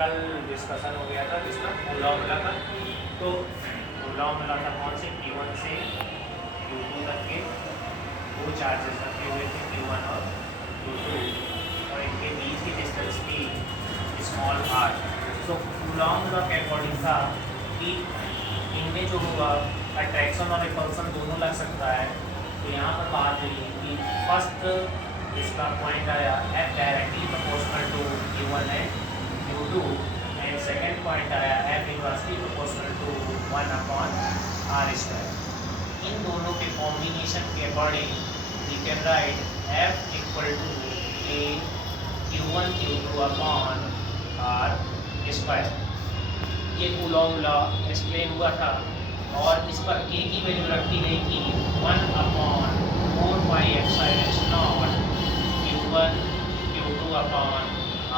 कल डिस्कशन हो गया था जिसका कूलॉम लॉ का। तो कूलॉम लॉ था कौन से Q1 से Q2 तक के दो चार्जेस रखे हुए थे Q1 और Q2 और इनके बीच की डिस्टेंस थी स्मॉल r। तो कूलॉम लॉ के अकॉर्डिंग था कि इनमें जो होगा अट्रैक्शन और रिपल्सन दोनों लग सकता है। तो यहाँ पर बात हुई कि फर्स्ट इसका पॉइंट आया F directly proportional to Q1 and Q2 and second point आया F inversely proportional to 1/r²। इन दोनों के कॉम्बिनेशन के according we can write F equal to A Q1 Q2 upon r²। ये कूलॉम लॉ एक्सप्लेन हुआ था और इस पर K की वैल्यू रखी गई थी 1/4πε0 Q1 Q2 अपॉन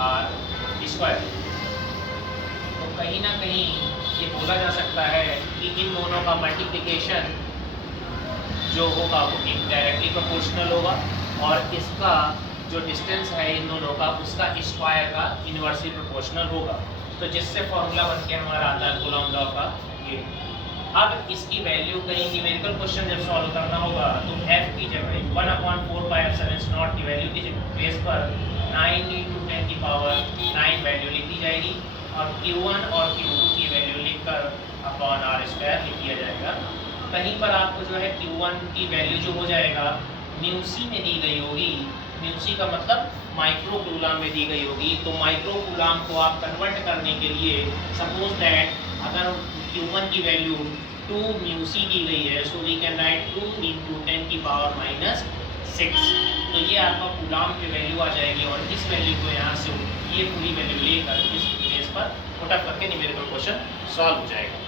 r²। तो कहीं ना कहीं ये बोला जा सकता है कि इन दोनों का मल्टीप्लिकेशन जो होगा वो डायरेक्टली प्रोपोर्शनल होगा और इसका जो डिस्टेंस है इन दोनों का उसका स्क्वायर का इन्वर्सली प्रोपोर्शनल होगा। तो जिससे फॉर्मूला बन के हमारा आता है कूलॉम लॉ का ये। अब इसकी वैल्यू कहीं न्यूमेरिकल क्वेश्चन जब सॉल्व करना होगा तो f की जगह 1/4πε0 की वैल्यू की बेस पर 9 × 10⁹ वैल्यू लिख दी जाएगी और Q1 और Q2 की वैल्यू लिखकर अपॉन r² लिख दिया जाएगा। कहीं पर आपको जो है Q1 की वैल्यू जो हो जाएगा म्यूसी में दी गई होगी। म्यूसी का मतलब माइक्रो कूलॉम में दी गई होगी। तो माइक्रो कूलॉम को आप कन्वर्ट करने के लिए सपोज दैट अगर Q1 की वैल्यू 2 म्यूसी दी गई है सो वी कैन राइट 2 × 10⁻⁶। तो ये आपका कूलॉम की वैल्यू आ जाएगी और इस वैल्यू को यहाँ से ये पूरी वैल्यू लेकर इस बेस पर पुट अप करके न्यूमेरिकल क्वेश्चन सॉल्व हो जाएगा।